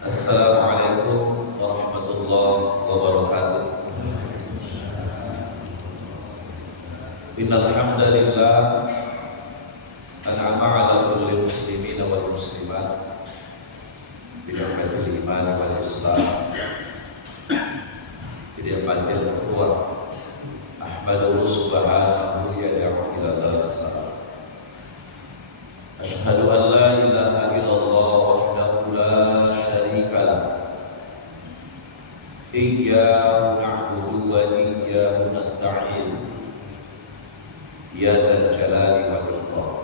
Assalamualaikum warahmatullahi wabarakatuh. Innal hamdalillah an'ama 'ala kulli muslimin wal muslimat bi ni'matil iman wal islam bi ni'matil ukhuwah. Ahmaduhu subhanahu yad'u ila daris salam. Asyhadu an la ilaha illallah wahdahu la syarika lah. Iyyahu na'budu wa iyyahu nasta'in. Ya dzal jalali wal ikram.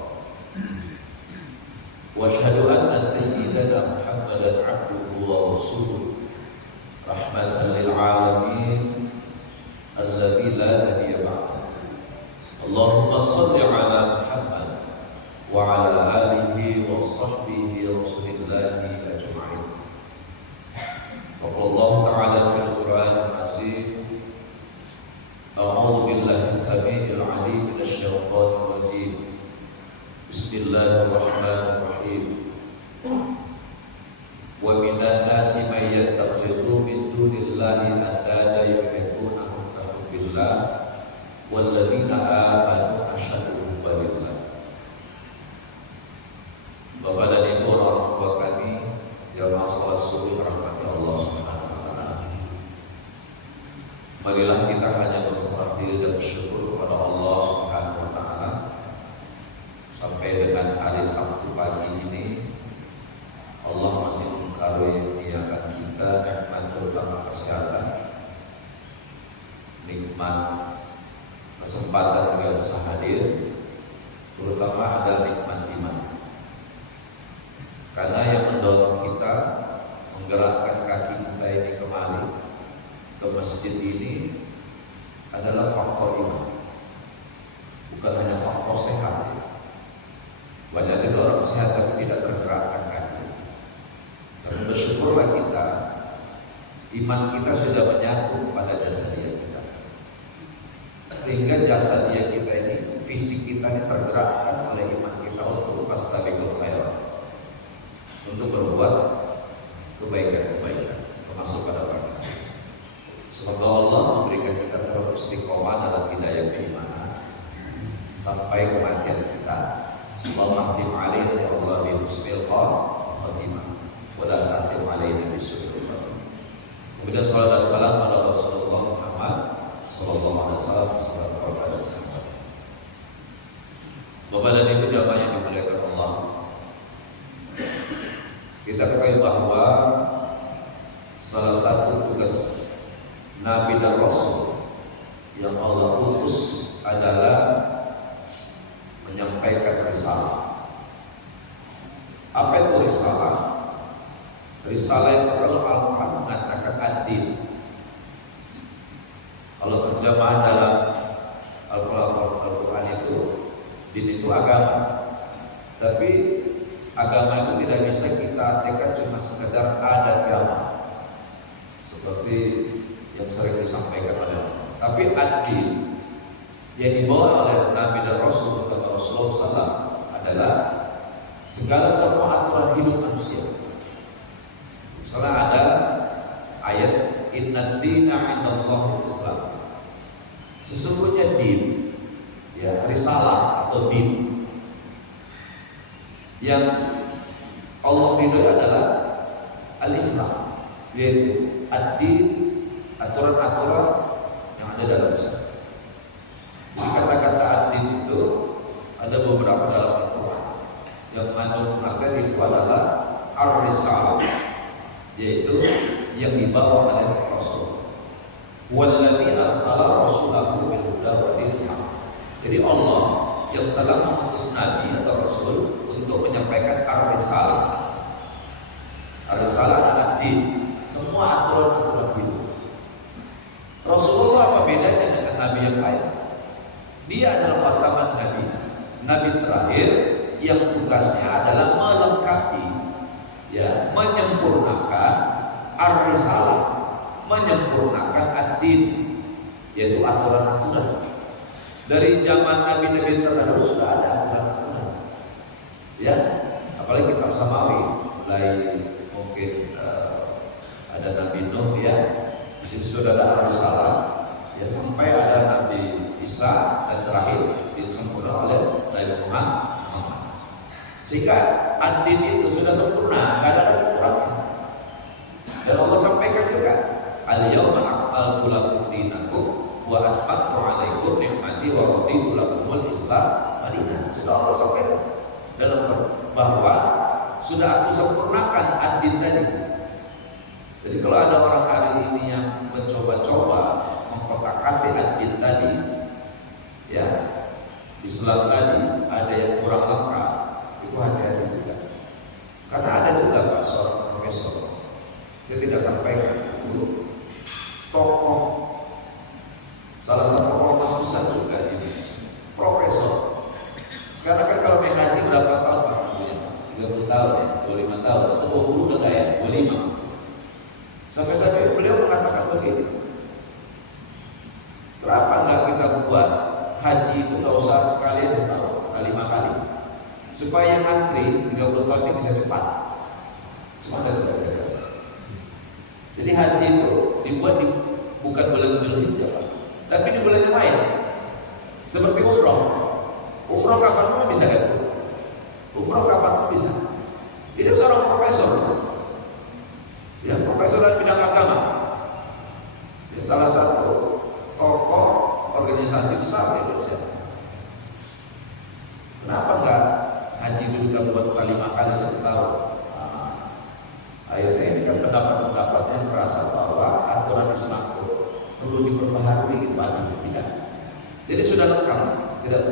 Wa asyhadu anna sayyidana Muhammadan 'abduhu wa rasuluh rahmatan lil 'alamin alladzi la nabiyya ba'dahu. Allahumma shalli 'ala Muhammad wa 'ala alihi wa sahbihi rasulillahi ajma'in. Allah Ta'ala fil Qur'anil Azim. A'udzu billahi as-sami'il 'alim minasy syaithanir rajim. Bismillahirrahmanirrahim. Wa minan nasi may yattakhidhu min dunillahi andada yuhibbunahum ka hubbillah walladzina amanu asyaddu hubban lillah. Bapak dan Ibu orang tua kami yang salat subuh rahmati Allah Subhanahu wa taala. Marilah kita hanya berserah diri dan bersyukur kepada Allah Subhanahu wa taala sampai dengan hari Sabtu pagi ini Allah masih mengkaruniakan kita nikmat terutama kesehatan, nikmat kesempatan yang bisa hadir, terutama ada nikmat iman. Karena yang mendorong kita menggerakkan kaki kita ini kembali ke masjid ini adalah faktor iman, bukan hanya faktor sehat. Banyak juga orang sehat tapi tidak tergerakkan kaki. Dan bersyukurlah kita, iman kita sudah menyatu pada jasad kita, sehingga jasad kita ini, fisik kita ini tergerakkan oleh iman kita untuk fastabiqul khairat, untuk berbuat kebaikan-kebaikan termasuk pada pagi. Semoga Allah memberikan kita terus istiqomah dalam hidayah keimanan sampai kematian kita. Allahumma khtim alaina ya Allah bi husnil khatimah wa la tahtim alaina bi su'il khatimah. Kemudian salawat dan salam pada Rasulullah Muhammad sallallahu alaihi wasallam serta kepada sahabat. Bapak dan Ibu jamaah yang dimuliakan Allah, kita ketahui bahwa salah satu tugas Nabi dan Rasul yang Allah utus adalah menyampaikan risalah. Apa itu risalah? Risalah itu kalau Al-Quran mengatakan ad-din. Kalau terjemahan dalam Al-Quran itu, din itu agama. Tapi agama itu tidak bisa kita artikan cuma sekedar adat agama seperti yang sering disampaikan oleh Allah. Tapi ad-din yang dibawa oleh Nabi dan Rasul kepada Rasulullah SAW adalah segala semua aturan hidup manusia. Misalnya ada ayat Inna dina indallahi Islam. Sesungguhnya din, ya, risalah atau din yang Allah ridhoi adalah al-Islam, yaitu ad-din, aturan-aturan yang ada dalam Islam. Jadi kata-kata ad-din itu ada beberapa dalam Al-Quran. Yang mengandung arti itu adalah ar-risalah, yaitu yang dibawa oleh Rasul. Walladzi arsala rasulahu bil huda wa dinil haq. Jadi Allah yang telah mengutus Nabi atau Rasul untuk menyampaikan ar-risalah. Ar-risalah adalah din, semua aturan-aturan hidup. Rasulullah apa bedanya dengan Nabi yang lain? Dia adalah khataman Nabi, Nabi terakhir yang tugasnya adalah melengkapi, ya, menyempurnakan ar-risalah, menyempurnakan ad-din, yaitu aturan-aturan. Dari zaman Nabi-Nabi terdahulu sudah ada aturan-aturan, ya, apalagi kitab Samawi mulai mungkin ada Nabi Nuh ya, di situ sudah ada risalah ya, sampai ada Nabi Isa dan terakhir disempurna oleh Nabi Muhammad. Sehingga ad-din itu sudah sempurna, nggak ada lagi kurangnya. Dan Allah sampaikan juga, al-yawma akmaltu lakum dinakum wa atmamtu alaikum ni'mati wa raditu lakumul Islam madinah. Sudah Allah sampaikan dalam bahwa sudah aku sempurnakan ad-din tadi. Jadi kalau ada orang hari ini yang mencoba-coba mengkotak-atik ad-din tadi, ya Islam tadi ada yang kurang lengkap, itu hati-hati juga. Karena ada juga Pak seorang profesor, dia tidak sampaikan dulu tokoh, salah satu ormas besar juga di Indonesia, profesor. Sekarang kan kalau naik haji berapa tahun Pak? 30 tahun ya, 25 tahun atau 20 udah nggak ya? 25. Sampai-sampai beliau mengatakan begini, kenapa nggak kita buat haji itu nggak usah sekali setahun, kali 5 kali, supaya yang antri 30 tahun ini bisa cepat. Cuma ada. Jadi haji itu dibuat bukan bulan Dzulhijjah, tapi di bulan yang lain. Seperti umroh. Umroh kapan pun bisa kan? Umroh kapan pun bisa. Ini seorang profesor, ya profesor dalam bidang agama, ya, salah satu tokoh organisasi besar di Indonesia. Kenapa enggak haji itu kita buat kali 5 kali setahun? Akhirnya ini kan pendapat-pendapatnya merasa bahwa aturan Islam itu perlu diperbaharui gitu, tidak. Jadi sudah lengkap, tidak.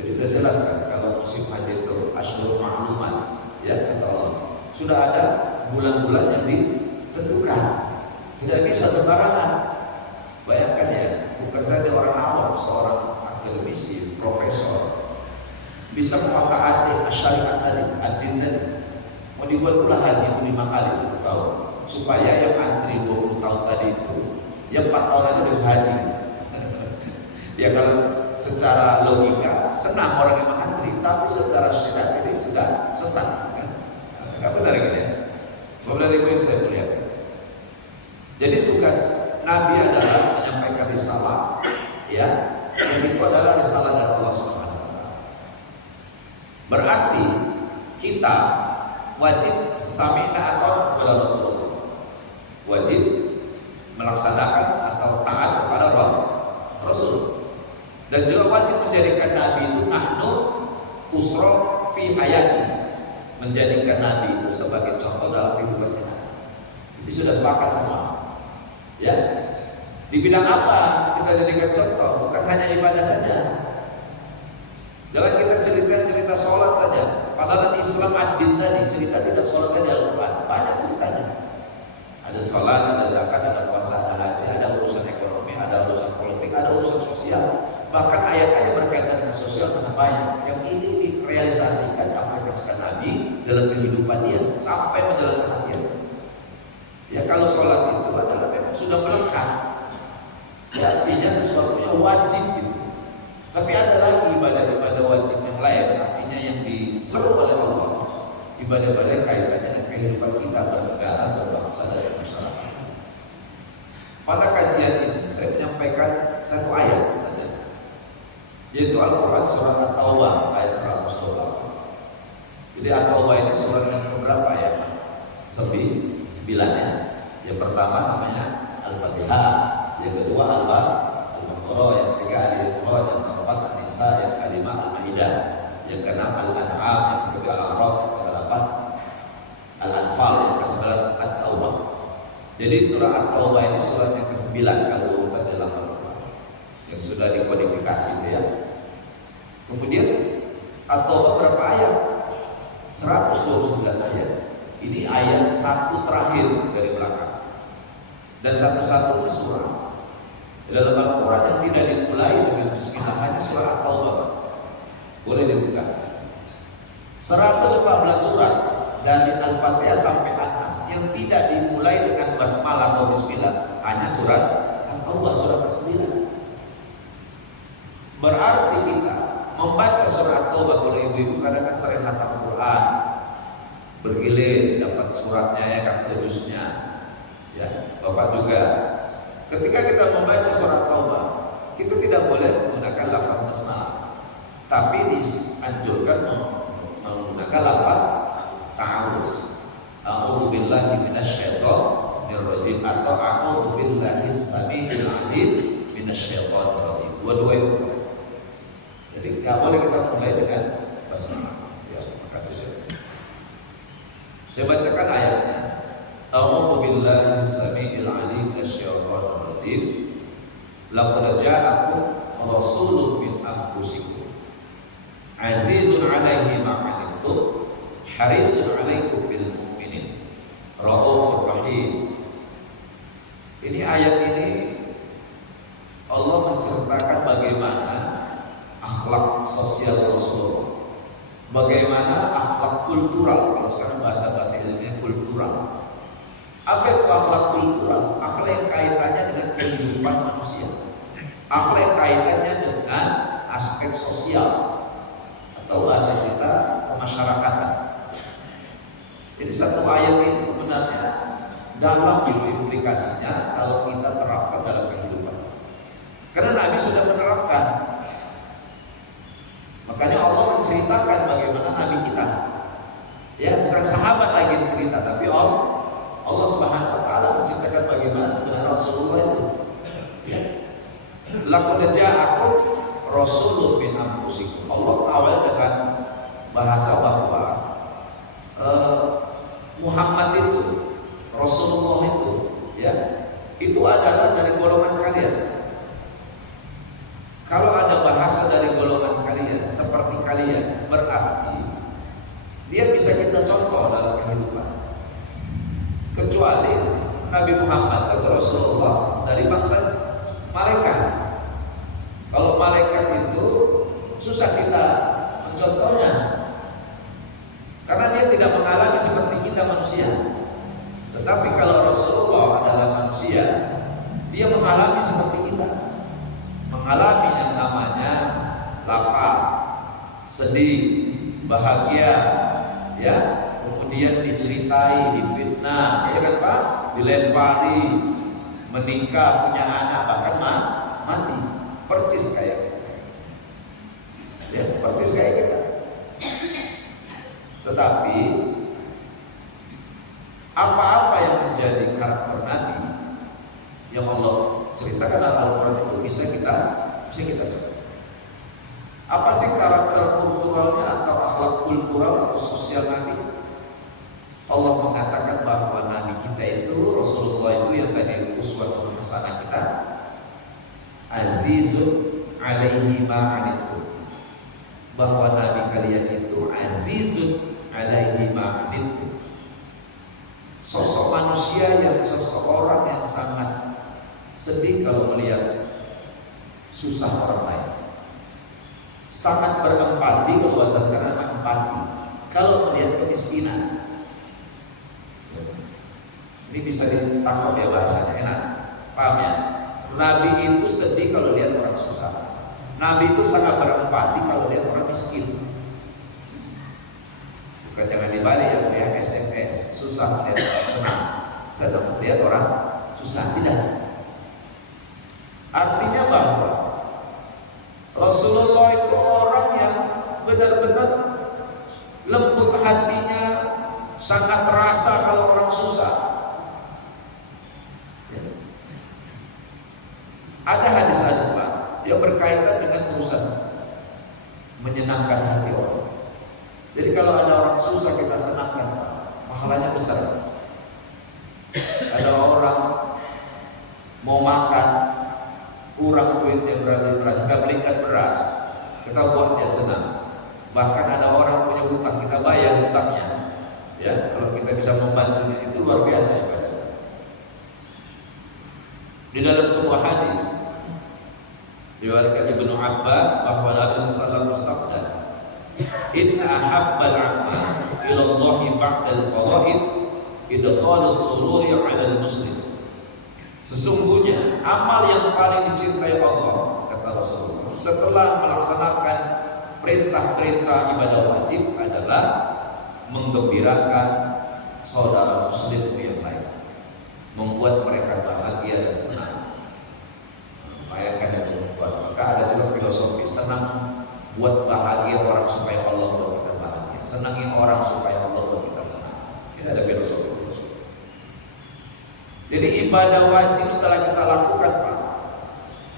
Jadi sudah jelas kan kalau musim haji itu asyhurul ma'lumat, ya kata Allah. Sudah ada bulan-bulan yang ditentukan. Tidak bisa sembarangan. Bayangkan ya, bukan saja orang awam, seorang akademisi, profesor bisa mengotak-atik syariat tadi, ad-din tadi. Mau dibuat pula haji itu 5 kali 1 tahun, supaya yang antri 20 tahun tadi itu, ya 4 tahun aja udah bisa haji. Ya kalau secara logika senang orang yang mengantri, tapi secara syariat ini sudah sesat, kan? Nggak benar gitu ya. Bapak Ibu yang saya muliakan. Jadi tugas Nabi adalah menyampaikan risalah, ya, dan itu adalah risalah dari Allah Subhanahu wa Ta'ala. Berarti kita wajib sami'na atau kepada Rasulullah, wajib melaksanakan atau taat kepada Rasul, dan juga wajib menjadikan Nabi itu nahnu usra fi hayati, menjadikan Nabi itu sebagai contoh dalam kehidupan kita. Jadi sudah sepakat semua, ya. Di bidang apa kita jadikan contoh? Bukan hanya ibadah saja. Jangan kita cerita sholat saja. Padahal di Islam ad-din tadi cerita tidak sholat aja Al-Quran, banyak ceritanya. Ada sholat, ada zakat, ada puasa, ada haji, ada urusan ekonomi, ada urusan politik, ada urusan sosial. Bahkan ayat-ayat berkaitan dengan sosial sangat banyak. Yang ini direalisasikan aplikasikan Nabi dalam kehidupan dia sampai menjalankan akhir. Ya kalau sholat itu adalah memang sudah melekat. Ya, artinya sesuatu yang wajib gitu. Tapi ada lagi ibadah-ibadah wajib yang lain, artinya yang diseru oleh Allah, ibadah-ibadah yang kaitannya dengan kehidupan kita bernegara, berbangsa dan masyarakat. Pada kajian ini saya menyampaikan satu ayat saja, yaitu Al-Quran surat At-Taubah ayat 128. Jadi At-Taubah ini surat yang berapa ya? 9 ya. Yang pertama namanya Al-Fatihah, yang kedua Al-Baqarah, yang ketiga Al-Imran, yang keempat An-Nisa, yang kelima Al-Maidah, yang keenam Al-An'am, yang ketujuh Al-A'raf, yang kedelapan Al-Anfal, yang ke-9 At-Taubah. Jadi surah At-Taubah ini surat yang ke-9 kalau urutan dalam Al-Quran, yang sudah dikodifikasi itu ya. Kemudian At-Taubah berapa ayat? 129 ayat. Ini ayat 1 terakhir dari belakang. Dan satu-satunya surah dalam Al-Quran yang tidak dimulai dengan bismillah, hanya surah At-Taubah. Boleh dibuka. 114 surat dari Al-Fatihah sampai An-Nas yang tidak dimulai dengan basmalah atau bismillah, hanya surat At-Taubah, surat ke-9. Berarti kita membaca surat At-Taubah, kalau ibu-ibu kadang-kadang sering khatam Quran, bergilir dapat suratnya ya, kartu jusnya ya. Bapak juga ketika kita membaca surat Taubah, kita tidak boleh menggunakan lafaz basmalah, tapi dianjurkan menggunakan lafaz ta'awuz. A'udzu billahi minasyaitonir rajim atau a'udzu billahi samiil 'alim minasyaitonir rajim. Dua-dua itu. Jadi enggak boleh kita mulai dengan basmalah. Ya, makasih. Saya bacakan ayatnya. A'udzu billahi samiil 'alim minasyaitonir rajim. Laqad ja'akum rasulun min anfusikum azizun 'alaihi ma 'anittum harisun 'alaikum bil mu'minin raufur rahim. Ini ayat ini Allah menceritakan bagaimana akhlak sosial Rasulullah, bagaimana akhlak kultural. Kalau sekarang bahasa ilmiah kultural. Apa itu akhlak kultural? Akhlak yang kaitannya dengan kehidupan manusia, akhlak yang kaitannya dengan aspek sosial atau bahasa kita kemasyarakatan. Jadi satu ayat ini sebenarnya dalam implikasinya kalau kita terapkan dalam kehidupan. Karena Nabi sudah menerapkan. Makanya Allah menceritakan bagaimana Nabi kita. Ya, bukan sahabat lagi cerita, tapi Allah Subhanahu wa taala menceritakan bagaimana sebenarnya Rasulullah itu. Ya. Laqad ja'akum rasulun min anfusikum. Allah awal dengan bahasa bahwa Muhammad itu, Rasulullah itu, ya, itu adalah dari golongan kalian. Kalau ada bahasa dari golongan kalian, seperti kalian, berarti dia bisa kita contoh dalam kehidupan. Kecuali Nabi Muhammad atau Rasulullah dari bangsa malaikat. Kalau malaikat itu susah kita mencontohnya, karena dia tidak mengalami seperti kita manusia. Tetapi kalau Rasulullah adalah manusia, dia mengalami seperti kita, mengalami yang namanya lapar, sedih, bahagia, ya, kemudian diceritai, difitnah, ya kan Pak, dilempari, menikah, punya anak, bahkan mati, percis kayak kita, ya, percis kayak kita. Tetapi apa-apa yang menjadi karakter Nabi yang Allah ceritakan dalam Al-Quran itu bisa kita coba. Apa sih karakter kulturalnya atau akhlak kultural atau sosial Nabi? Allah mengatakan bahwa Nabi kita itu, Rasulullah itu yang tadi uswatun hasanah kita, azizun alaihi ma anittum, bahwa Nabi kalian itu azizun alaihi ma anittum, sosok manusia yang seseorang yang sangat sedih kalau melihat susah orang lain, sangat berempati, kalau bahasa sekarang empati kalau melihat kemiskinan. Ini bisa ditangkap ya bahasanya, enak, paham ya? Nabi itu sedih kalau lihat orang susah. Nabi itu sangat berempati kalau lihat orang miskin. Bukan jangan dibalik ya, SMS susah melihat orang senang, sedang melihat orang susah, tidak. Artinya bahwa Rasulullah itu orang yang benar-benar lembut hatinya, sangat terasa kalau orang susah. Ya. Ada hadis-hadis Pak yang berkaitan dengan urusan menyenangkan hati orang. Jadi kalau ada orang susah kita senangkan, pahalanya besar. Ada orang mau makan, kurang duitnya beras, kita belikan beras, kita buat dia senang. Bahkan ada orang punya hutang, kita bayar hutangnya. Ya, kalau kita bisa membantunya itu luar biasa ya Pak. Di dalam sebuah hadis diriwayatkan Ibnu Abbas bahwa Nabi sallallahu alaihi wasallam bersabda, "Inna ahabbal a'mal ila Allah ba'dal faraid idkhalus sururi 'alal muslim." Sesungguhnya amal yang paling dicintai Allah, kata Rasulullah, setelah melaksanakan perintah-perintah ibadah wajib adalah menggembirakan saudara muslim yang lain, membuat mereka bahagia dan senang. Bayangkan itu, maka ada juga filosofi senang buat bahagia orang supaya Allah buat kita bahagia, senangi orang supaya Allah buat kita senang. Ini ada filosofi. Jadi ibadah wajib setelah kita lakukan, Pak,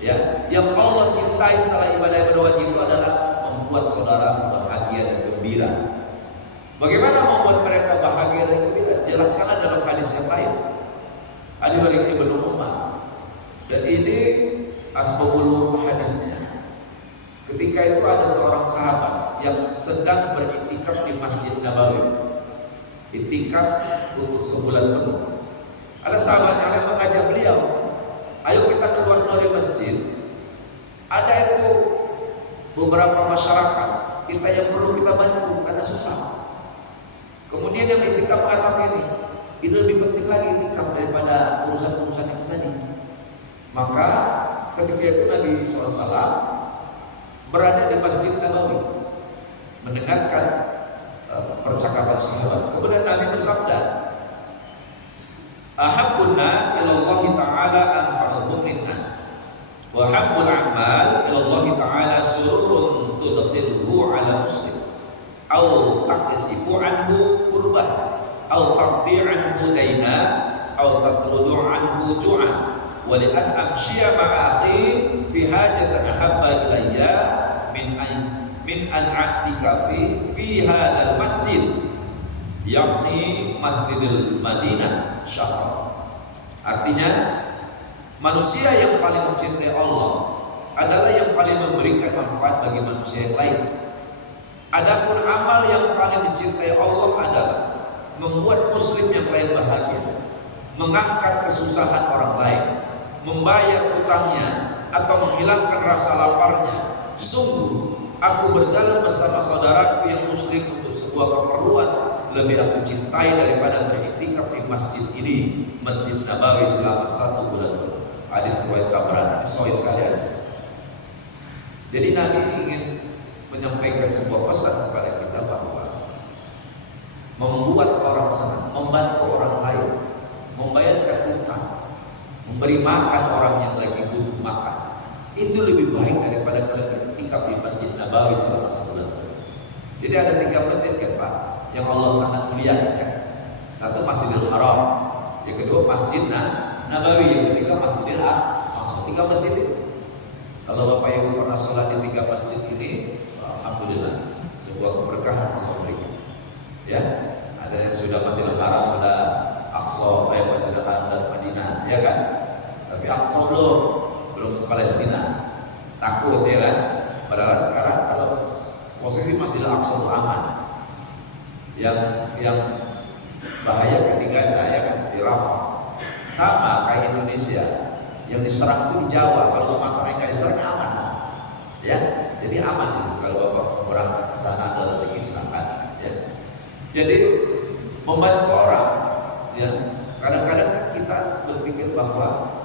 ya, yang Allah cintai setelah ibadah wajib itu adalah membuat saudara bahagia dan gembira. Bagaimana membuat mereka bahagia dan gembira? Jelaskan dalam hadis yang lain. Ali bin Ibnu Umar. Dan ini asbabul hadisnya. Ketika itu ada seorang sahabat yang sedang beriktikaf di Masjid Nabawi. Iktikaf untuk sebulan penuh. Ada sahabat yang mengajak beliau, ayo kita keluar dari masjid. Ada itu beberapa masyarakat kita yang perlu kita bantu karena susah. Kemudian yang iktikaf mengatakan ini lebih penting lagi iktikaf daripada urusan-urusan itu tadi. Maka ketika itu Nabi SAW berada di Masjid Nabawi mendengarkan percakapan sahabat. Kemudian Nabi bersabda, ahabbun nas ilallahi ta'ala anfa'uhum linnas wa habbul a'mal ilallahi ta'ala sururun tudkhiluhu ala muslim aw taqsifu anhu qurbah aw taqdi' anhu daina aw tatrudu anhu ju'an wa li an amshiya ma'a akhi fi hajatan ahabba ilayya min an a'tika fi hadzal masjid yakni Masjidil Madinah syahr. Artinya manusia yang paling mencintai Allah adalah yang paling memberikan manfaat bagi manusia yang lain. Adapun amal yang paling dicintai Allah adalah membuat muslim yang lain bahagia, mengangkat kesusahan orang lain, membayar utangnya atau menghilangkan rasa laparnya. Sungguh aku berjalan bersama saudaraku yang muslim untuk sebuah keperluan lebih aku cintai daripada beriktikaf di masjid ini, Masjid Nabawi, selama 1 bulan penuh. Hadis riwayat Tabrani. Sahih sekali hadis. Jadi Nabi ingin menyampaikan sebuah pesan kepada kita bahwa membuat orang senang, membantu orang lain, membayarkan utang, memberi makan orang yang lagi butuh makan, itu lebih baik daripada beriktikaf di Masjid Nabawi selama 1 bulan penuh. Jadi ada 3 masjid kan, Pak, yang Allah sangat muliakan. Satu Masjidil Haram, yang kedua Masjid Nabawi, yang ketiga Masjidil Aqsa. 3 masjid itu. Kalau Bapak Ibu pernah sholat di 3 masjid ini, alhamdulillah, sebuah keberkahan Allah berikan. Ya, ada yang sudah Masjidil Haram, sudah Aqsa, Masjidil Haram dan Madinah, ya kan? Tapi Aqsa belum ke Palestina. Takut, ya kan? Padahal sekarang kalau posisi Masjidil Aqsa itu aman. Yang bahaya ketiga saya kan di Rafah, sama kayak Indonesia yang diserang itu di Jawa. Kalau Sumatera yang diserang aman, ya, jadi aman itu kalau Bapak berangkat ke sana adalah rezeki silakan, ya. Jadi membantu orang, ya. Kadang-kadang kita berpikir bahwa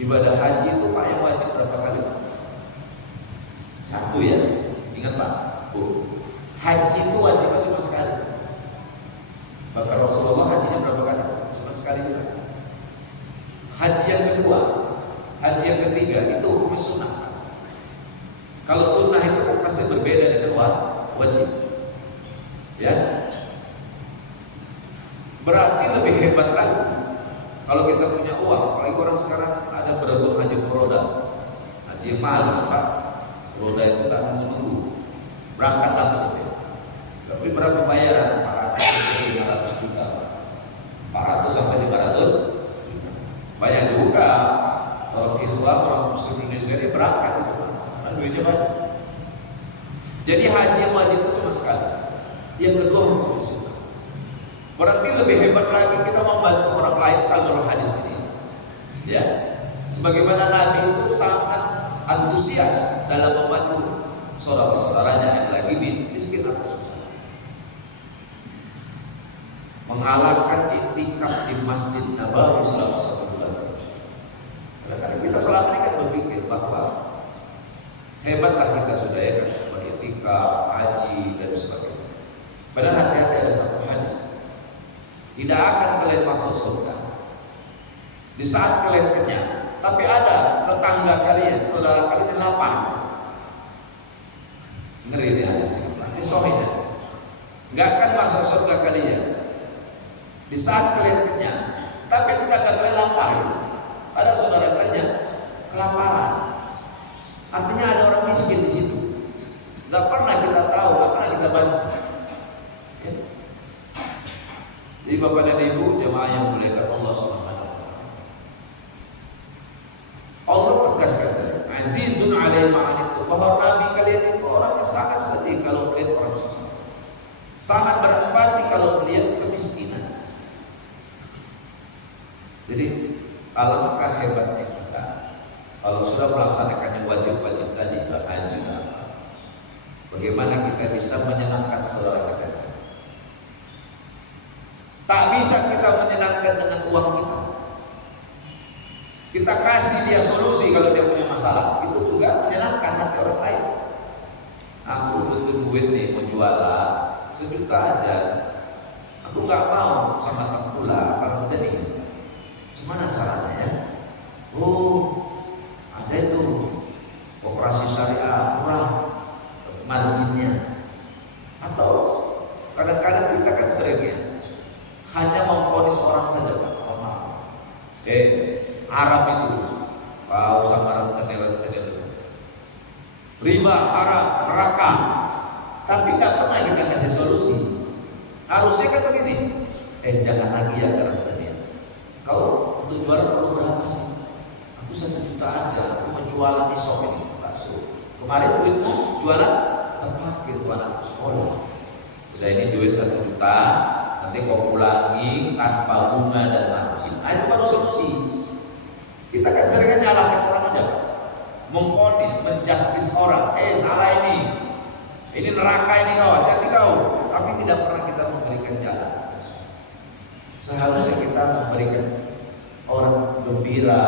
ibadah haji itu Pak yang wajib berapa kali? 1, ya, ingat Pak, Bu. Haji itu wajib cuma sekali. Bahkan Rasulullah hajinya berapa kali? Cuma sekali juga. Haji yang kedua, haji yang ketiga itu hukumnya sunnah. Kalau sunnah itu pasti berbeda dengan wajib. Ya, berarti lebih hebat lagi kalau kita punya uang. Apalagi orang sekarang ada berebut haji furoda, haji yang mahal, Pak. Furoda itu tak menunggu, berangkat langsung. Tapi berapa bayaran? 400 juta, 400 sampai 500 juta. Banyak juga orang Islam, orang Muslim Indonesia ini berangkat itu, kan duitnya banyak. Jadi haji yang wajib itu cuma sekali. Yang kedua hukum sunnah. Berarti lebih hebat lagi kita membantu orang lain kalau hadis ini. Ya, sebagaimana Nabi itu sangat antusias dalam membantu saudara-saudaranya yang lagi miskin atau susah. Mengalahkan iktikaf di Masjid Nabawi selama 1 bulan. Kadang-kadang kita selama ini kan berpikir bahwa hebatlah kita sudah, ya kan, beriktikaf, haji dan sebagainya. Padahal hati-hati, ada satu hadis, tidak akan kalian masuk surga di saat kalian kenyang, tapi ada tetangga kalian, saudara kalian yang lapar. Ngeri ini hadis ini sahih hadis. Nggak akan masuk surga kalian di saat kalian kenyang, tapi tetangga kalian lapar. Ada saudara kalian kelaparan. Artinya ada orang miskin di situ. Nggak pernah kita tahu, nggak pernah kita bantu. Ya. Jadi Bapak dan Ibu jemaah yang dimuliakan Allah Subhanahu wa taala. Allah tegaskan, azizun alaihi ma'anittum, bahwa Nabi kalian itu orangnya sangat sedih kalau melihat orang susah, sangat berempati kalau melihat kemiskinan. Jadi alangkah hebatnya kita kalau sudah melaksanakan yang wajib-wajib tadi, haji, bagaimana kita bisa menyenangkan saudara kita. Tak bisa kita menyenangkan dengan uang kita. Kita kasih dia solusi kalau dia punya masalah, itu juga menyenangkan hati orang lain. Aku butuh duit nih, mau jualan 1 juta aja. Aku nggak mau sama tengkulak, kalau tadi. Gimana caranya ya? Oh, ada itu koperasi syariah murah marginnya. Atau kadang-kadang kita kan sering ya, hanya memvonis orang saja, Pak. Haram itu, kau sama rentenir, riba haram, neraka. Tapi nggak pernah kita kasih solusi. Harusnya kan begini, jangan lagi ya rentenir. Kau untuk jualan perlu berapa sih? Aku 1 juta aja, aku menjualan isop ini, bakso. Kemarin duitmu jualan terpakai buat anak sekolah. Udah ini duit 1 juta, nanti kau ulangi tanpa bunga dan margin. Nah, itu baru solusi. Kita kan sering nyalahkan orang aja, memvonis, menjustis orang. Salah ini neraka ini kau, hati kau. Tapi tidak pernah kita memberikan jalan. Seharusnya kita memberikan orang gembira,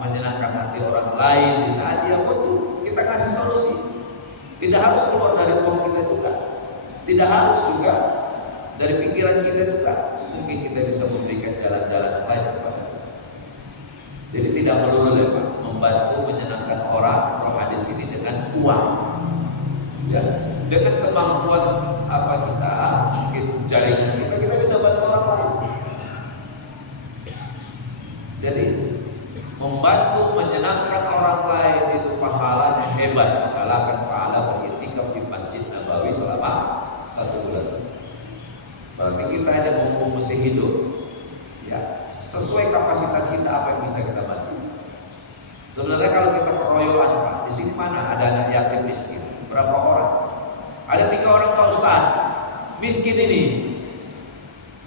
menyenangkan hati orang lain di saat dia butuh. Kita kasih solusi. Tidak harus keluar dari uang kita juga. Tidak harus juga dari pikiran kita juga. Mungkin kita bisa memberikan jalan-jalan lain kepada kita. Jadi tidak melulu ya Pak, membantu menyenangkan orang. Kalau hadis ini dengan uang, ya, dengan kemampuan apa kita, mungkin jaringan kita bisa bantu orang lain. Jadi membantu menyenangkan orang lain itu pahalanya hebat. Mengalahkan pahala beriktikaf di Masjid Nabawi selama 1 bulan. Berarti kita ada mumpung masih hidup, ya, sesuai kapasitas kita apa yang bisa kita bantu. Sebenarnya kalau kita keroyokan Pak, di sini mana ada anak yatim miskin? Berapa orang? Ada 3 orang Pak Ustaz. Miskin ini,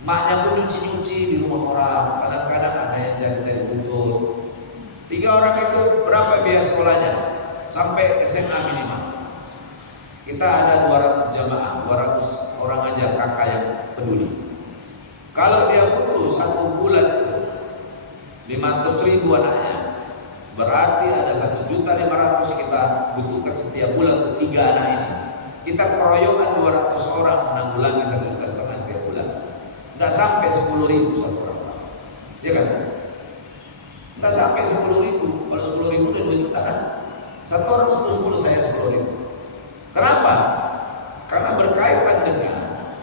maknya pun nyuci-nyuci di rumah orang. Kadang-kadang ada yang cari-cari butut. 3 orang itu berapa biaya sekolahnya? Sampai SMA minimal. Kita ada 200 jamaah, 200 orang aja kakak yang peduli. Kalau dia putus 1 bulan 500.000 anaknya, berarti ada 1.500.000 kita butuhkan setiap bulan untuk 3 anak ini. Kita keroyokan 200 orang menanggulangi 1,5 juta setiap bulan. Nggak sampai 10.000 satu orang, ya kan? Nggak sampai 10.000. Kalau 10.000 udah 2 juta kan? Satu orang 10 saya 10.000. Kenapa? Karena berkaitan dengan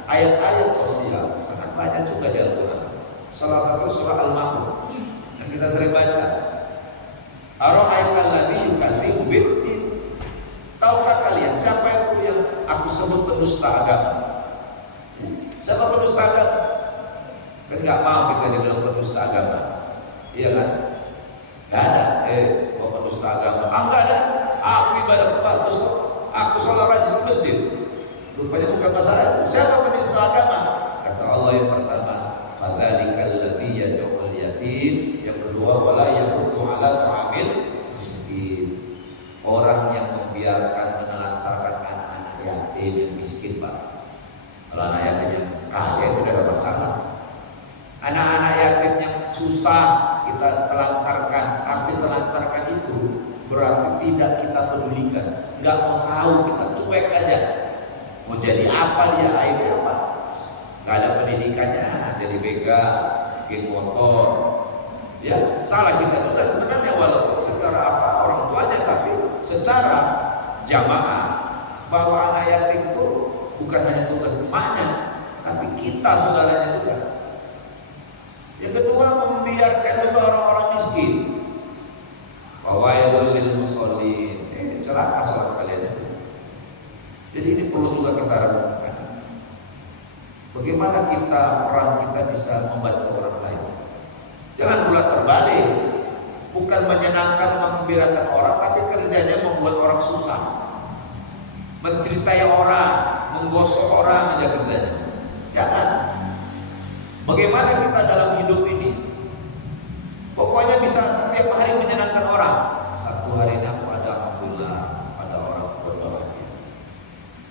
ayat-ayat sosial sangat banyak juga di Al-Quran. Salah satu surah Al-Ma'un yang kita sering baca. Ara'aital ladzi yukadzibu bid-din. Tahukah kalian siapa itu yang aku sebut pendusta agama? Siapa pendusta agama? Kan nggak mau kita dibilang pendusta agama, iya kan? Nggak ada. Pendusta agama. Nggak ada. Aku ibadah bagus kok. Aku sholat rajin di masjid. Rupanya bukan masalah itu. Siapa pendusta agama? Kata Allah yang pertama, fadzalikal ladzi yad'ul yatim. Yang kedua, wala yahuddu 'ala ta'amil miskin. Orang yang membiarkan menelantarkan anak-anak yatim yang miskin, Pak. Kalau anak yatim yang kaya itu tidak ada masalah. Anak-anak yatim yang susah kita telantarkan. Arti telantarkan itu berarti tidak kita pedulikan, nggak mau tahu, kita cuek aja. Mau jadi apa dia, akhirnya apa? nggak ada pendidikannya, jadi begal, geng motor. Ya, salah kita juga sebenarnya, walaupun secara apa orang tuanya, tapi secara jamaah bahwa anak yatim itu bukan hanya tugas emaknya, tapi kita saudaranya juga. Yang kedua, membiarkan juga orang-orang miskin. Fawailul lil musallin, celaka sholat kalian itu. Jadi ini perlu juga kita renungkan. Bagaimana peran kita bisa membantu orang lain. Jangan pula terbalik, bukan menyenangkan, menggembirakan orang, tapi kerjanya membuat orang susah, menceritai orang, menggosok orang aja kerjanya. Jangan. Bagaimana kita dalam hidup ini pokoknya bisa setiap hari menyenangkan orang. Satu hari ini aku ada, alhamdulillah, ada orang berbahagia.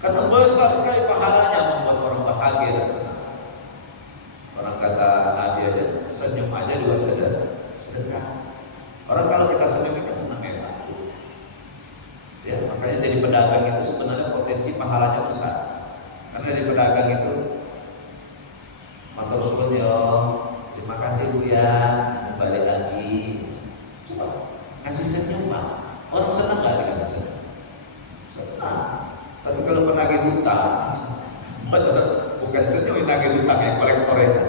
Karena besar sekali pahalanya membuat orang bahagia dan senang. Orang kata Nabi aja, senyum aja juga sedekah. Orang kalau kita senyum kita senang enak. Ya, makanya jadi pedagang itu sebenarnya potensi pahalanya besar. Karena jadi pedagang itu, matur suwun ya, terima kasih Bu ya, balik lagi. Coba kasih senyum Pak. Orang senang nggak dikasih senyum? Senang. Tapi kalau penagih hutang, bukan senyum, penagih hutang yang kolektor itu.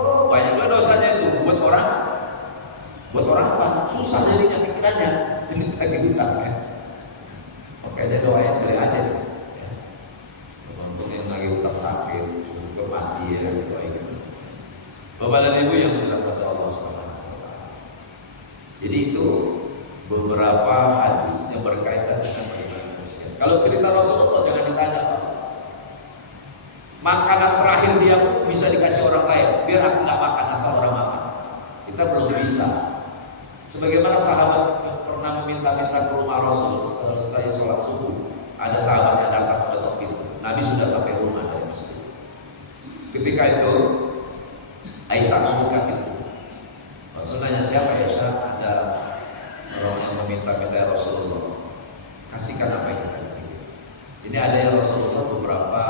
Oh, banyak juga dosanya itu buat orang apa? Susah jadinya pikirannya, jadi tagih hutang ya. Makanya doanya jelek aja ya. Untuk yang nagih hutang sakit, juga mati ya gitu aja. Bapak dan Ibu yang dirahmati Allah Subhanahu wa taala. Jadi itu beberapa hadis yang berkaitan dengan bagaimana miskin. Kalau cerita Rasulullah jangan ditanya Pak. Makanan terakhir dia bisa dikasih orang lain, biar aku nggak makan asal orang makan. Kita belum bisa. Sebagaimana sahabat pernah meminta-minta ke rumah Rasul selesai sholat subuh, ada sahabat yang datang ketok pintu. Nabi sudah sampai rumah dari masjid. Ketika itu Aisyah membuka pintu. Rasul nanya, siapa Aisyah? Ada orang yang meminta-minta Rasulullah, kasihkan apa yang kita pilih. Ini ada yang Rasulullah beberapa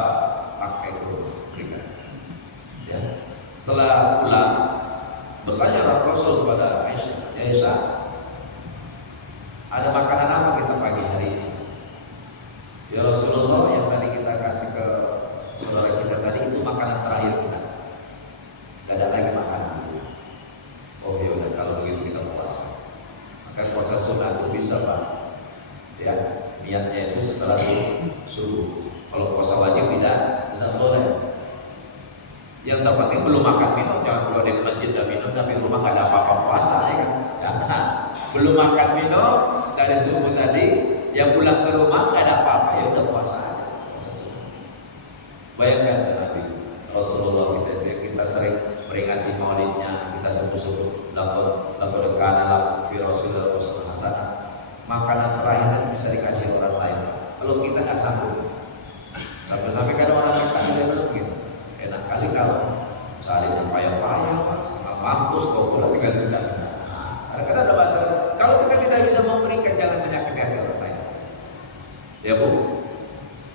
pakai berikan. Ya. Setelah pulang, bertanya Rasul kepada Aisyah, ya Aisyah, ada makanan apa kita pagi hari ini? Ya Rasulullah, yang tadi kita kasih ke saudara kita tadi itu makanan terakhir kita. Gak ada lagi makanan. Oh ya udah, kalau begitu kita puasa. Maka puasa sunnah itu bisa Pak. Ya, niatnya itu setelah subuh. Kalau puasa wajib tidak boleh. Yang terpenting belum makan minum, jangan keluar dari masjid dan minum tapi rumah gak ada apa-apa puasa ya kan. Nah, belum makan minum dari subuh tadi, yang pulang ke rumah gak ada apa-apa, ya udah puasa aja. Puasa sunnah. Bayangkan Nabi Rasulullah kita sering peringati maulidnya, kita sebut-sebut laqad kana lakum fi Rasulillah uswatun hasanah. Makanan terakhir bisa dikasih orang lain. Kalau kita nggak sanggup, sampai-sampai kan orang kita aja belum gitu. Enak kali kalau saling payah-payah, setengah mampus, kau pulang tinggal tidak. Karena ada masalah. Kalau kita tidak bisa memberikan, jangan menyakiti hati orang lain. Ya Bu.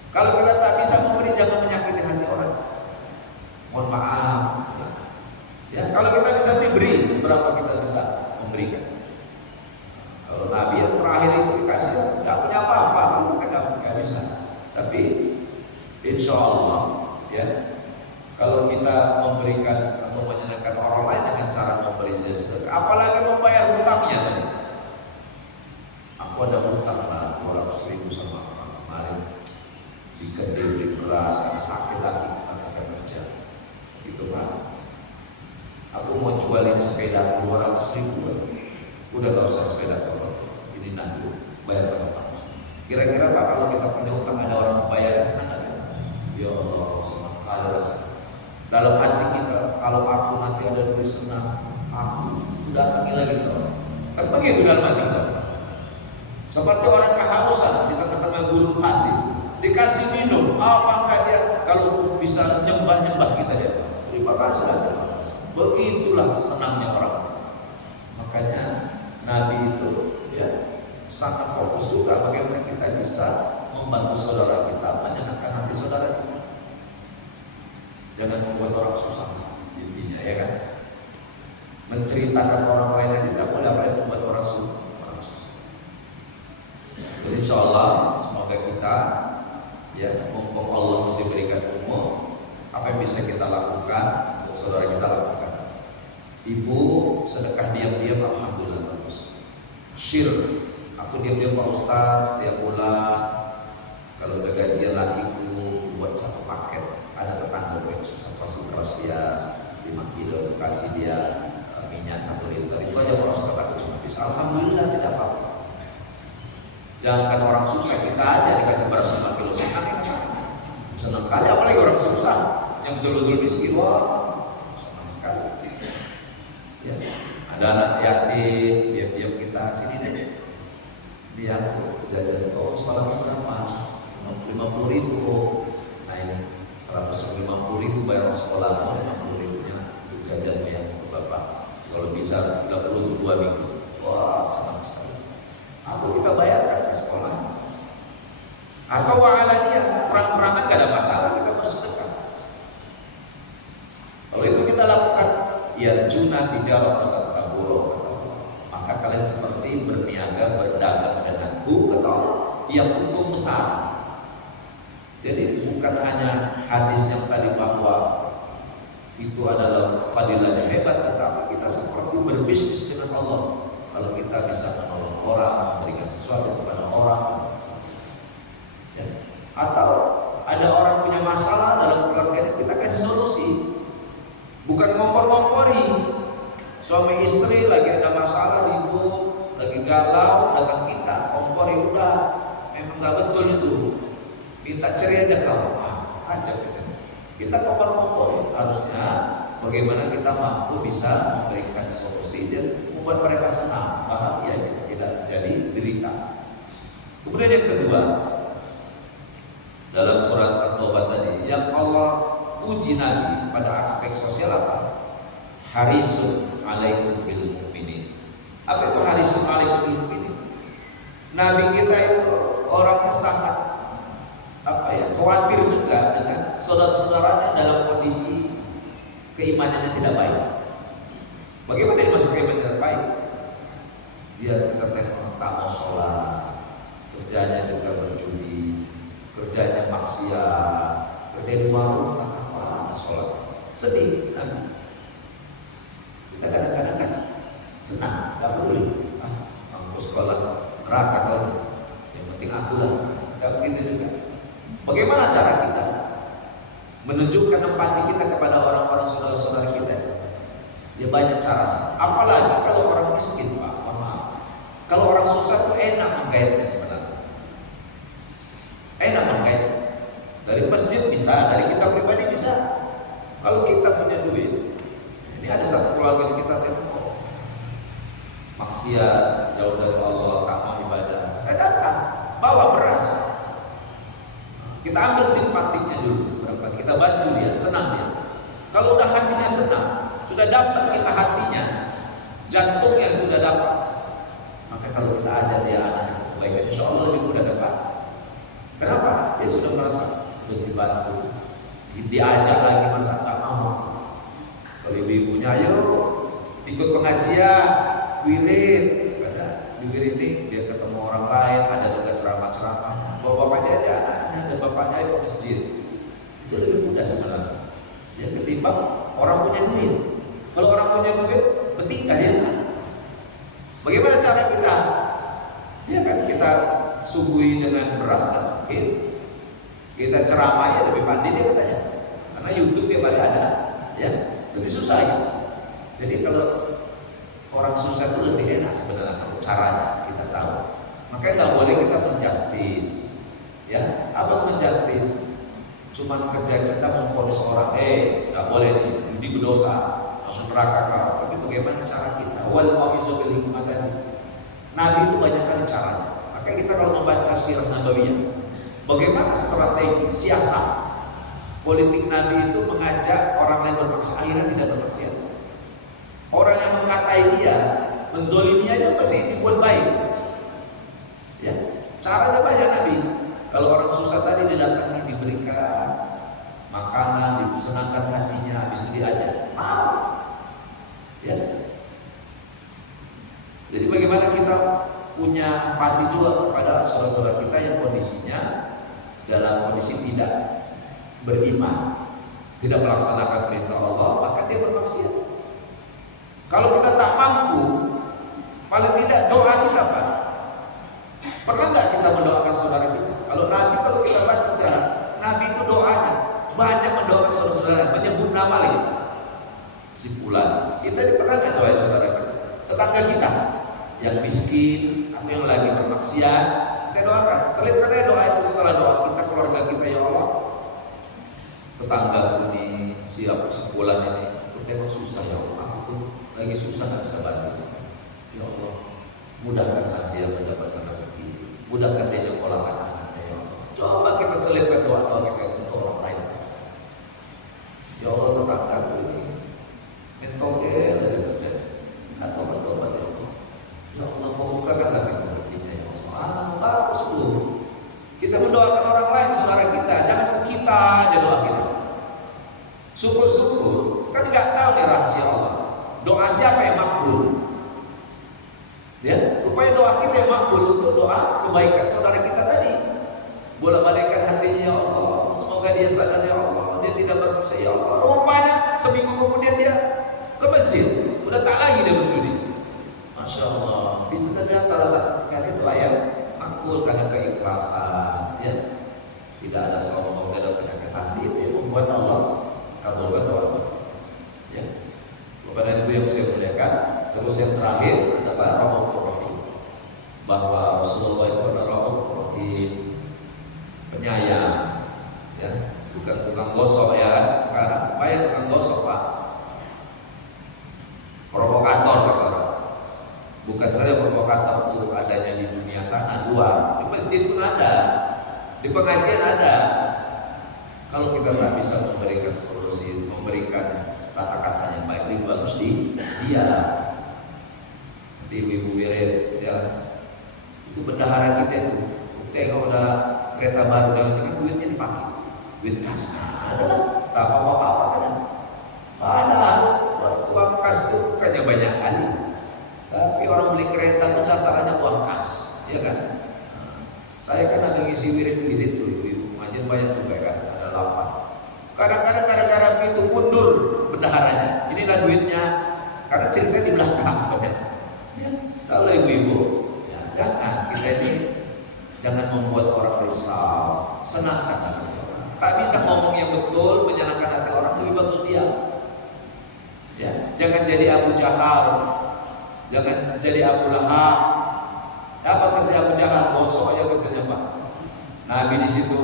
Kalau kita tak bisa memberi, jangan menyakiti hati orang. Mohon maaf. Ya, kalau kita bisa diberi, seberapa kita bisa memberikan. Kalau Nabi yang terakhir itu dikasih, nggak punya apa-apa, nggak bisa. Tapi, insya Allah, ya, kalau kita memberikan atau menyenangkan orang lain dengan cara memberi sedekah, apalagi membayar hutangnya tadi. Aku ada hutang 200.000 sama orang kemarin, di beras karena sakit lagi, karena kerja. Gitu Pak. Aku mau jual ini sepeda 200.000, udah gak usah sepeda kalau ini nanti bayar berapa? Kira-kira Pak, kalau kita punya utang ada orang bayar senang gak? Ya Allah, senang kali rasanya. Dalam hati kita, kalau aku nanti ada duit senang, aku datangi lagi kalau kan begitu dalam hati kita. Seperti orang kehausan di tengah-tengah gurun pasir, dikasih minum, apakah dia kalau bisa nyembah kita dia? Terima kasih dan terima kasih. Begitulah senangnya orang. Makanya Nabi itu ya sangat fokus juga bagaimana kita bisa membantu saudara kita, menyenangkan hati saudara kita. Jangan membuat menceritakan orang lain aja tidak boleh, apa yang membuat orang susah. Jadi insya Allah semoga kita ya mumpung Allah masih berikan umur, apa yang bisa kita lakukan untuk saudara kita lakukan. Ibu sedekah diam-diam, alhamdulillah bagus. Share, aku diam-diam Pak Ustaz setiap bulan kalau udah gajian lakiku buat satu paket, ada tetangga gue susah pasti keras dia 5 kilo, kasih dia minyak 1 liter, itu aja Pak Ustaz aku cuma bisa. Alhamdulillah tidak apa-apa. Jangan orang susah, kita aja dikasih beras 5 kilo senang kali, apalagi orang susah yang betul-betul miskin, wah senang sekali. Ya, ada anak yatim, diam-diam kita sini deh, dia tuh jajan kok sekolah berapa? 50.000. Nah ini 150.000 bayar orang sekolah, 50.000-nya untuk jajannya yang untuk bapak. Kalau bisa 30 untuk 2 minggu, wah senang sekali. Aku kita bayarkan ke sekolah. Atau wa'alaniya, terang-terangan gak ada masalah, kita bersedekah. Kalau itu kita lakukan, ya juna tijarah atau taburo, maka kalian seperti berniaga berdagang denganku, kata Allah, yang untung besar. Jadi bukan hanya hadis yang tadi bahwa itu adalah fadilahnya hebat, tetapi kita seperti berbisnis dengan Allah. Kalau kita bisa menolong orang, memberikan sesuatu kepada orang, ya. Atau ada orang punya masalah dalam keluarganya, kita kasih solusi. Bukan ngompor-ngompori. Suami istri lagi ada masalah, ribut, lagi galau, datang kita, ngompori, udah memang gak betul itu. Minta cerai aja kau, ajak kita ngompor-ngompori. Harusnya bagaimana kita mampu bisa memberikan solusi dan membuat mereka senang, bahagia, tidak jadi derita. Kemudian yang kedua, dalam surat At-Taubah tadi, yang Allah puji Nabi pada aspek sosial apa? Harisun alaikum bil mu'minin. Apa itu harisun alaikum bil mu'minin? Nabi kita itu orangnya sangat khawatir juga dengan saudara-saudaranya dalam kondisi keimanannya tidak baik. Bagaimana dia masuk keimanan tidak baik? Dia kita tengok tak mau sholat, kerjanya juga berjudi, kerjanya maksiat, kerja di warung tak apa, sholat, sedih kan? Kita kadang-kadang kan senang, gak peduli, aku sekolah neraka kan, yang penting aku lah, gak begitu juga. Bagaimana cara kita menunjukkan empati kita kepada orang-orang saudara-saudara kita? Ya banyak cara sih. Apalagi kalau orang miskin, Pak, maaf. Kalau orang susah tuh enak menggaitnya sebenarnya. Enak menggait. Dari masjid bisa, dari kita pribadi bisa. Kalau kita punya duit, ini ada satu keluarga kita tengok, maksiat, jauh dari Allah, tak mau ibadah. Kita datang, bawa beras. Kita ambil simpatinya dulu, berapa kita bantu dia, senang dia. Kalau udah hatinya senang, sudah dapat kita hatinya, jantungnya sudah dapat, maka kalau kita ajar dia anaknya kebaikan, insya Allah lebih mudah dapat. Kenapa? Dia sudah merasa sudah dibantu, diajak lagi masa tak mau. Kalau ibu-ibunya, ayo ikut pengajian, wirid, ada di wirid ini dia ketemu orang lain, ada juga ceramah-ceramah. Bapak-bapaknya ada anaknya dan bapaknya ikut masjid, itu lebih mudah sebenarnya. Ya ketimbang orang punya duit. Kalau orang punya duit, bertingkah dia. Bagaimana cara kita? Ya kan kita suguhi dengan beras dan mungkin kita ceramah ya lebih pandai dia katanya. Karena YouTube tiap hari ada, ya lebih susah ya. Jadi kalau orang susah itu lebih enak sebenarnya kalau caranya kita tahu. Makanya nggak boleh kita menjustis. Ya, apa menjustis? Cuman kerja kita memfonis orang, nggak boleh nih, judi berdosa, masuk neraka kau. Tapi bagaimana cara kita? Wal mau'izah bil hikmah. Nabi itu banyak kali caranya. Makanya kita kalau membaca sirah nabawiyah, bagaimana strategi siasat politik Nabi itu mengajak orang lain bermaksiat, akhirnya tidak bermaksiat. Orang yang mengkatai dia, menzoliminya aja pasti dibuat baik. Ya, caranya banyak Nabi. Kalau orang susah tadi didatangi, diberikan makanan, disenangkan hatinya, habis itu diajak, mau, ya. bagaimana kita punya empati juga kepada saudara-saudara kita yang kondisinya dalam kondisi tidak beriman, tidak melaksanakan perintah Allah, maka dia bermaksiat. Kalau kita tak mampu, paling tidak doa kita, Pak. Pernah nggak kita mendoakan saudara kita? Kalau Nabi, kalau kita baca sekarang, Nabi itu doanya banyak mendoakan saudara-saudara, menyebut nama lagi. Si fulan, kita pernah nggak doain saudara kita? Tetangga kita yang miskin atau yang lagi bermaksiat, kita doakan. Selipkannya doa itu setelah doa kita, keluarga kita, ya Allah, tetangga ini siapa sebulan ini, aku tengok susah ya Allah, aku pun lagi susah nggak bisa bantu. Ya Allah, mudahkanlah dia mendapatkan rezeki, mudahkan dia nyekolah anak-anaknya. Ya Allah, coba kita selipkan doa-doa kita untuk orang lain. Ya Allah, tetangga ini mentoke ada kerja atau apa ya Allah. Ya Allah, mau bukakanlah pintu rezekinya ya Allah. Bagus tuh. Kita mendoakan orang lain, saudara kita, jangan kita aja doa kita. Syukur-syukur, kan nggak tahu nih rahasia Allah. Doa siapa yang makbul? Ya, rupanya doa kita yang makbul untuk doa kebaikan saudara kita tadi. Bolak-balikkan hatinya ya Allah, semoga dia sadar ya Allah, dia tidak bermaksud ya Allah. Rupanya seminggu kemudian dia ke masjid, udah tak lagi dia berdiri. Masya Allah, bisa saja salah satu kali doa yang makbul karena keikhlasan, ya. Tidak ada sombong, tidak ada kehati, ya, membuat Allah kabulkan doa. Ya. Bapak dan Ibu yang saya muliakan, terus yang terakhir adalah Raufur Rahim. Bahwa Rasulullah itu adalah Raufur Rahim, penyayang, ya, bukan tukang gosok ya, karena apa ya tukang gosok Pak? Provokator kata orang. Bukan saja provokator itu adanya di dunia sana, dua di masjid pun ada, di pengajian ada. Kalau kita tak bisa memberikan solusi, memberikan kata-kata yang baik, lebih bagus di dia, di ibu wirid, ya. Itu bendahara kita itu. Tengok udah kereta baru dengan duitnya dipakai, duit kas adalah tak apa-apa kan? Padahal uang kas itu bukannya banyak kali, tapi orang beli kereta pun sasarannya uang kas, ya kan? Nah, saya kan ada ngisi wirid-wirid tuh, ibu-ibu ngajian banyak juga kan, ada 8. Kadang-kadang gara-gara itu mundur bendaharanya, inilah duitnya, karena cerita di belakang kan? Ya, kalau ibu-ibu, ya, jangan kita ini jangan membuat orang risau, senangkan hati orang. Tak bisa ngomong yang betul, menyenangkan hati orang, lebih bagus diam. Ya, jangan jadi Abu Jahal, jangan jadi Abu Lahab. Apa kerja Abu Jahal? Gosok aja kerjanya Pak. Nabi di situ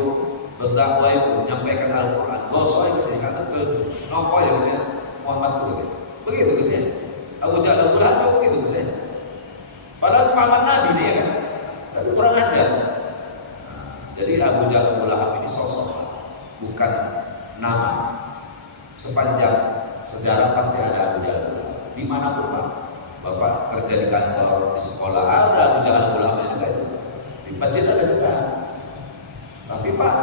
berdakwah itu, menyampaikan Al-Quran, gosok aja kerjanya, kan betul, nokok ya kerjanya, Muhammad itu begitu kerjanya. Abu Jahal, Abu Lahab begitu kerjanya. Padahal paman Nabi dia kan, tapi kurang ajar. Nah, jadi Abu Jahal, Abu Lahab ini sosok, bukan nama. Sepanjang sejarah pasti ada Abu Jahal. Di mana pun Pak, Bapak kerja di kantor, di sekolah ada Abu Jahal, Abu Lahab juga itu. Di masjid ada juga. Tapi Pak,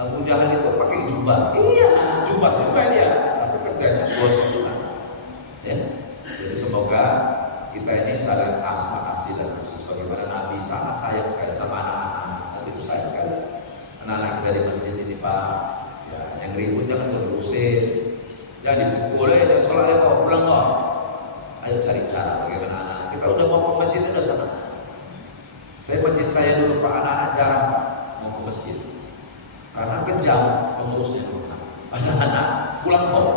Abu Jahal itu pakai jubah. Iya, jubah juga dia. Tapi kerjanya gosok juga. Ya. Jadi semoga kita ini saling asih dan khusus bagaimana Nabi sangat sayang sekali sama anak-anak. Nabi itu sayang sekali. Anak-anak kita di masjid ini Pak, ya, yang ribut jangan terusir, jangan dipukul, jangan sholat ya kau pulang kok. Ayo cari cara bagaimana anak kita udah mau ke masjid udah sana. Saya masjid saya dulu Pak, anak-anak jarang Pak mau ke masjid karena kejam pengurusnya dulu. Anak-anak pulang kok,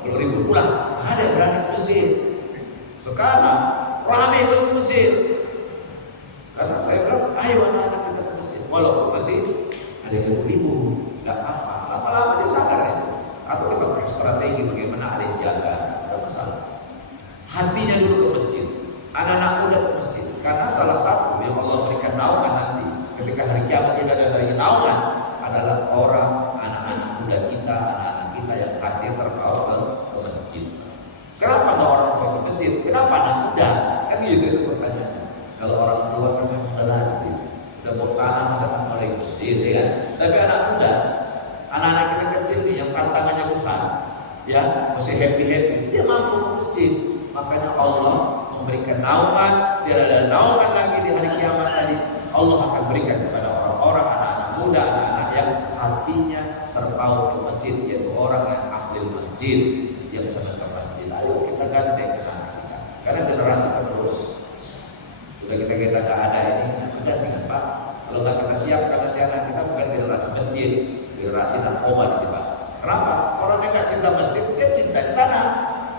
kalau ribut pulang, ada yang berani ke masjid. Sekarang ramai kalau ke masjid. Karena saya bilang, ayo anak-anak kita ke masjid. Walaupun masih ada yang ribu, nggak apa-apa. Lama-lama dia sadar itu. Atau kita pakai strategi bagaimana ada yang jaga, nggak masalah. Hatinya dulu ke masjid, anak-anak muda ke masjid. Karena salah satu yang Allah berikan naungan nanti, ketika hari kiamat tidak ada lagi naungan, adalah orang anak-anak muda kita, anak-anak kita yang hati terbawa ke masjid. Kenapa nggak orang tua ke masjid? Kenapa anak muda? Kan gitu itu pertanyaannya. Kalau orang tua kan relasi, udah mau tanam sama oleh masjid, ya kan? Tapi anak muda, anak-anak kita kecil nih yang tantangannya besar, ya masih happy, dia mampu ke masjid. Makanya Allah memberikan naungan, tidak ada naungan lagi di hari kiamat tadi. Allah akan berikan kepada orang-orang, anak-anak muda, anak-anak yang hatinya terpaut ke masjid, yaitu orang yang ahli masjid, yang senang ke masjid. Ayo kita gandeng anak kita, karena generasi penerus. Sudah kita nggak ada ini, ganti Pak. Kalau nggak kita siapkan nanti anak kita bukan generasi masjid, generasi narkoba nih Pak. Kenapa? Orang yang nggak cinta masjid, dia cinta di sana.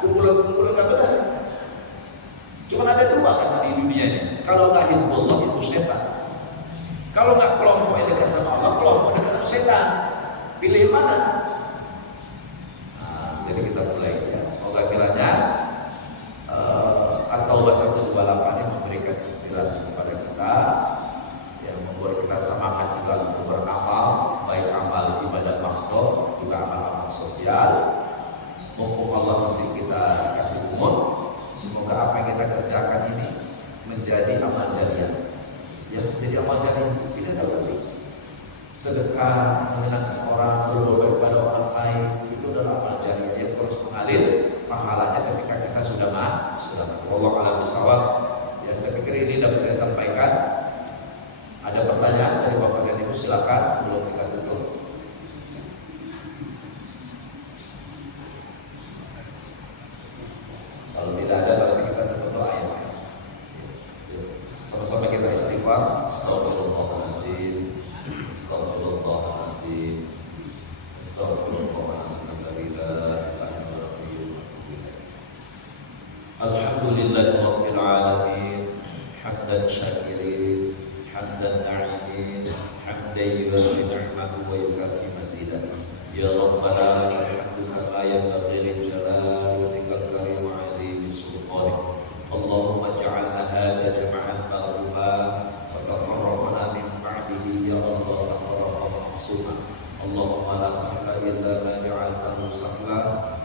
Kumpulan nggak benar. Cuma ada dua kan di dunia ini. Kalau nggak hizbullah, hizbul syaitan. Kalau nggak kelompok yang dekat sama Allah, kelompok dekat sama setan. Pilih mana? Nah, jadi kita mulai ya. Semoga kiranya At-Taubah 128 ini memberikan inspirasi kepada kita, yang membuat kita semangat juga untuk beramal, baik amal ibadah makhluk, juga amal-amal sosial. Mumpung Allah masih kita kasih umur, semoga apa yang kita kerjakan ini menjadi amal jariah. Ya, menjadi amal jariah. Kita tahu tadi sedekah, menyenangkan orang, berbuat baik pada orang lain, itu adalah amal jariah yang terus mengalir pahalanya ketika kita sudah mati. Allah a'lam bishawab. Ya, saya pikir ini dapat saya sampaikan. Ada pertanyaan dari Bapak dan Ibu, silakan sebelum kita tutup. Kalau tidak ada, berarti kita tutup doa ya. Sama-sama kita istighfar. Astagfirullahaladzim, astagfirullahaladzim, astagfirullahaladzim. Alhamdulillahi rabbil alamin, hamdan syakirin, hamdan na'imin, hamdan yuwafi ni'mahu wa yukafi mazidah. Ya Rabbana alhamdu kama yanbaghi li jalali wajhikal karim wa 'azimi sultanik. Allahumma ij'alna hadha jam'an marhuma wa tafarraqna min ba'dihi ya Allah tafarraqan ma'suma. Allahumma la sahla illa ma ja'altahu sahla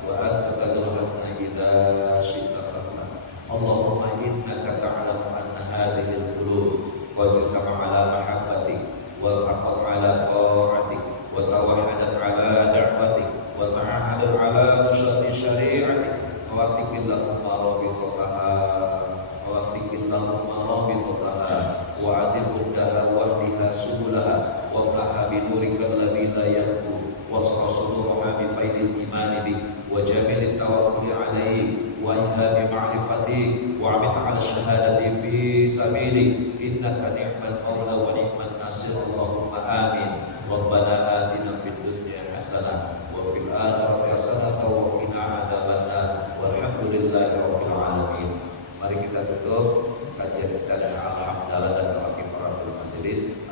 wa anta tazul hasna idza syi'ta sahla. Allahumma innaka ta'lamu anna hadhihi al-qulub qad ijtama'a ala mahabbatik wa taqaw ala ta'atik wa tawahhadat ala da'watik wa ta'ahadat ala nusrati syari'atik wa wafiqillahumma rabitataha wa wafiqillahumma rabitataha wa adil muddaha wa ahdiha subulaha wa blaha binurika alladhi la yakhbu wasra suduraha bi faidil imani bik wa jamil tawakkuli alaik wa ihami ma'rifati wa amit ala syahadati fi sabili innaka ni'mal maula wa ni'man nasir. Allahumma amin. Rabbana atina fid dunya hasanah wa fil akhirati hasanah wa qina adzabannar walhamdulillahi rabbil alamin. Mari kita tutup kajian kita dengan alhamdulillah dan kafaratul majelis.